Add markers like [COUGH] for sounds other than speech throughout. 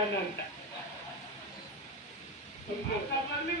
何でだ。頭に。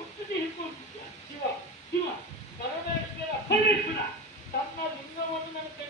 ಕುತ್ತಿಗೆ ಹಿಡಿದು ಶಿವ ಶಿವ ಪರಮೇಶ್ವರ ಪರಮೇಶ್ವರ ತನ್ನ ಲಿಂಗವನ್ನು ನನಗೆ ಕೈ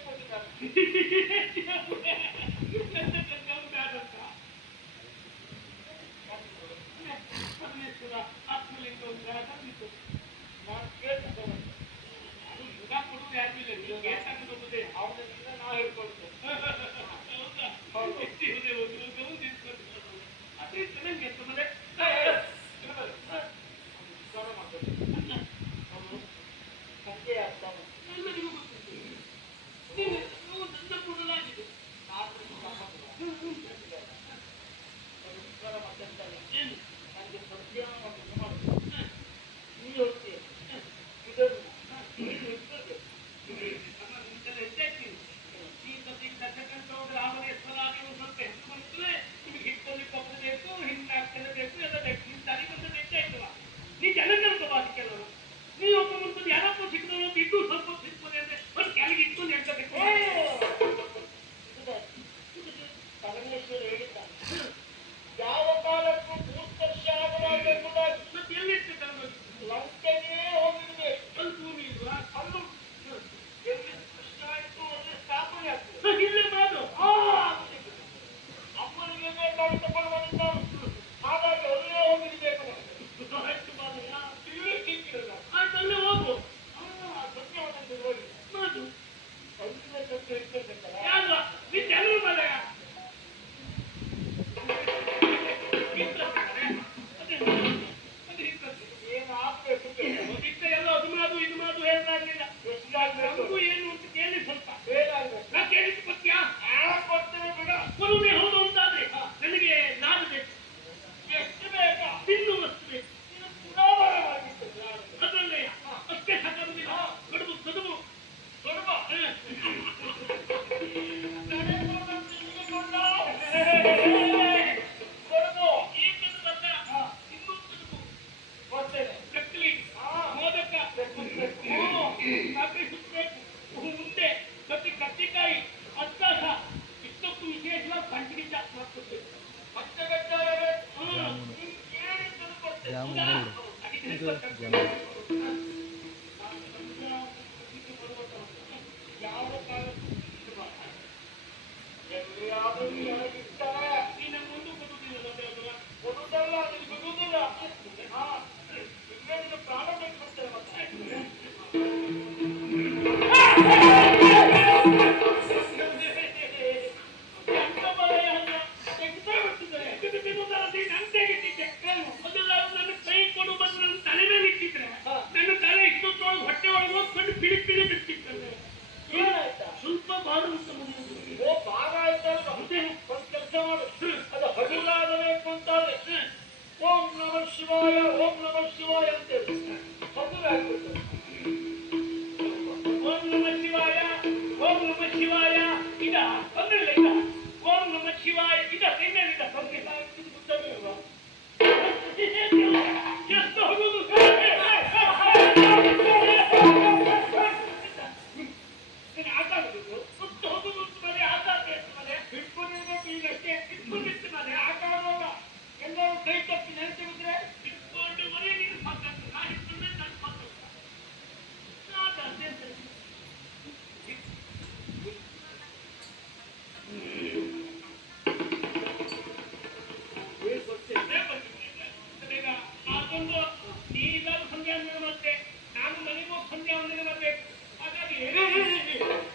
ಪುಣ್ಯವನ್ನು ಬೇಕು ಹಾಗಾಗಿ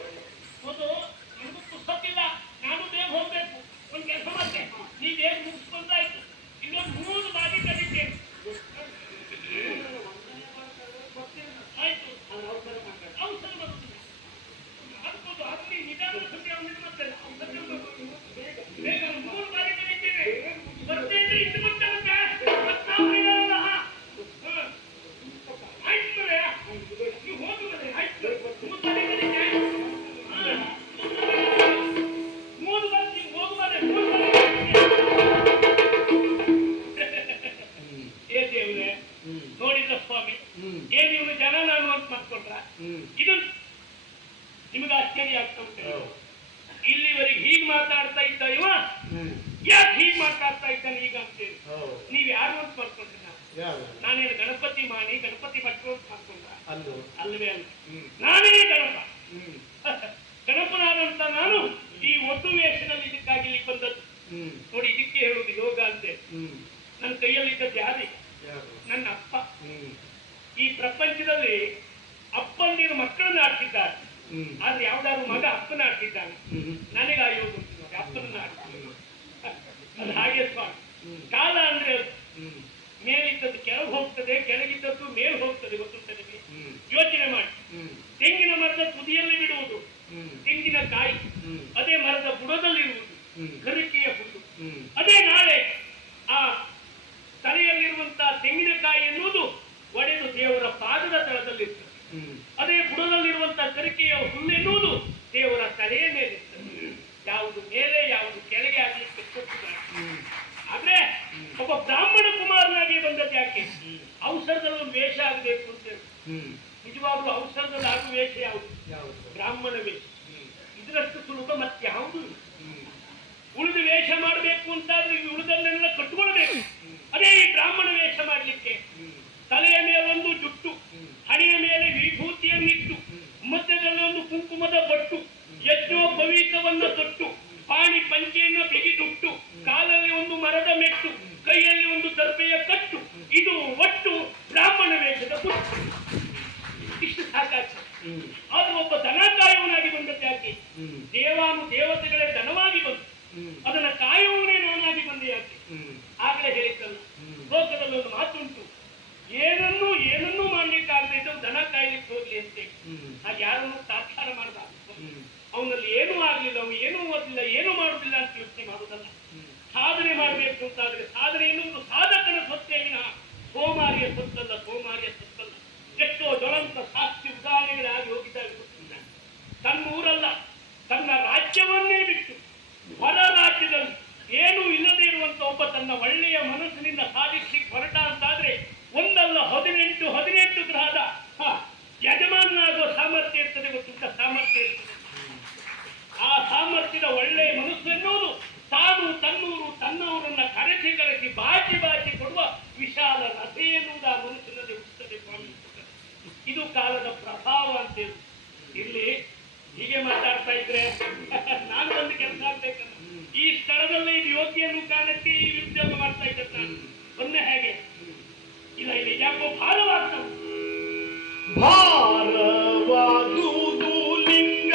ಸ್ವಾಮಿ ಏನ್ ಇವನು ಜನ ನಾನು ಅಂತ ಮಾಡ್ಕೊಂಡ್ರ ಇದು ನಿಮಗೆ ಆಶ್ಚರ್ಯ ಆಗ್ತಾ ಉಂಟು ಇಲ್ಲಿವರೆಗೆ ಹೀಗ್ ಮಾತಾಡ್ತಾ ಇದ್ದ ಇವ? ಯಾಕೆ ಹೀಗ್ ಮಾತಾಡ್ತಾ ಇದ್ದಾನೆ ಈಗ ಅಂತೇಳಿ ನೀವ್ ಯಾರು ಅಂತ ಮಾಡ್ಕೊಂಡ್ರಿ ನಾನೇನು ಗಣಪತಿ ಮಾಡಿ ಗಣಪತಿ ಭಟ್ರು ಅಂತ ಅಲ್ಲ. ಅಲ್ವೇ ಅಂತ. ನಾನೇ ಗಣಪ. [LAUGHS] ಗಣಪನಾದಂತ ನಾನು ಈ ಒಟ್ಟು ವೇಷದಲ್ಲಿ ಇದಕ್ಕಾಗಿ ಬಂದದ್ದು. ಮಾಡಿ ತೆಂಗಿನ ಮರದ ತುದಿಯಲ್ಲಿ ಬಿಡುವುದು. ತೆಂಗಿನ ಕಾಯಿ ಅದೇ ಮರದ ಬುಡದಲ್ಲಿರುವುದು ಗರಿಕೆಯ ಬುಡ್ಡು ಅದೇ ನಾಳೆ ಆ ತಲೆಯಲ್ಲಿರುವಂತಹ ತೆಂಗಿನಕಾಯಿ ಎನ್ನುವುದು ಒಡೆದು ದೇವರ ಪಾದದ ತಳದಲ್ಲಿರ್ತದೆ. ಅದೇ ಬುಡದಲ್ಲಿರುವಂತಹ ಕರಿಕೆಯ ಹುಲ್ಲೆನ್ನುವುದು ದೇವರ ತಲೆಯ ಮೇಲೆ ಯಾವುದು ಮೇಲೆ ಯಾವುದು ಕೆಳಗೆ ಆಗಲಿಕ್ಕೆ ಆದ್ರೆ ಒಬ್ಬ ಬ್ರಾಹ್ಮಣ ಕುಮಾರನಾಗಿ ಬಂದದ್ದು ಯಾಕೆ? ಅವಸರದಲ್ಲಿ ವೇಷ ಆಗಬೇಕು ಅಂತ ನಿಜವಾಗ್ಲೂ ಔಷಧದ ಆಗುವ ವೇಷ ಯಾವುದು? ಬ್ರಾಹ್ಮಣ ವೇಷ. ಇದರಷ್ಟು ಸುಲಭ ಮತ್ತೆ ಯಾವುದು ಉಳಿದು ವೇಷ ಮಾಡಬೇಕು ಅಂತಾದ್ರೆ ಈ ಉಳಿದನ್ನೆಲ್ಲ ಕಟ್ಕೊಳ್ಬೇಕು. ಅದೇ ಈ ಬ್ರಾಹ್ಮಣ ವೇಷ ಮಾಡಲಿಕ್ಕೆ. ತಲೆಯ ಮೇಲೊಂದು ಜುಟ್ಟು, ಹಣೆಯ ಮೇಲೆ ವಿಭೂತಿಯನ್ನಿಟ್ಟು ಮಧ್ಯದಲ್ಲಿ ಒಂದು ಕುಂಕುಮದ ಬಟ್ಟು, ಯಜ್ಞೋಪವೀತವನ್ನು ತೊಟ್ಟು. ಹಾಗೆ ಯಾರು ಸಾಕ್ಷಾರ ಮಾಡಬಾರ್ದು ಅವನಲ್ಲಿ ಏನೂ ಆಗಲಿಲ್ಲ ಅವನು ಏನೂ ಓದಲಿಲ್ಲ ಏನೂ ಮಾಡುದಿಲ್ಲ ಅಂತ ಯೋಚನೆ ಮಾಡುದಲ್ಲ. ಸಾಧನೆ ಮಾಡಬೇಕು ಅಂತಾದ್ರೆ ಸಾಧನೆ ಎನ್ನುವುದು ಸಾಧಕನ ಸೊತ್ತೆ ವಿನ. ಸೋಮಾರಿಯ ಸೊತ್ತಲ್ಲ ಸೋಮಾರಿಯ ಸೊತ್ತಲ್ಲ ಎಷ್ಟೋ ಜ್ವಲಂತ ಸಾಕ್ಷಿ ಉದಾಹರಣೆಗಳಾಗಿ ಹೋಗಿದ್ದಾಗ ಗೊತ್ತಿಲ್ಲ. ತನ್ನ ಊರಲ್ಲ ತನ್ನ ರಾಜ್ಯವನ್ನೇ ಬಿಟ್ಟು ಹೊರ ರಾಜ್ಯದಲ್ಲಿ ಏನೂ ಇಲ್ಲದೇ ಇರುವಂತ ಒಬ್ಬ ತನ್ನ ಒಳ್ಳೆ ಇದು ಕಾಲದ ಪ್ರಭಾವ ಅಂತ ಇಲ್ಲಿ ಹೀಗೆ ಮಾತಾಡ್ತಾ ಇದ್ರೆ [LAUGHS] ನಾನು ಒಂದು ಕೆಲಸ ಆಗ್ಬೇಕಲ್ಲ. ಈ ಸ್ಥಳದಲ್ಲಿ ಇದು ಯೋಗ್ಯನು ಕಾರಣಕ್ಕೆ ಈ ಉದ್ಯೋಗ ಮಾಡ್ತಾ ಇದ್ದ ನಾನು. ಒಂದೇ ಹೇಗೆ. ಇಲ್ಲ, ಇಲ್ಲಿ ಯಾಕೋ ಭಾರವಾಗ್ತಾ ಭಾರವಾದುದು ಲಿಂಗ.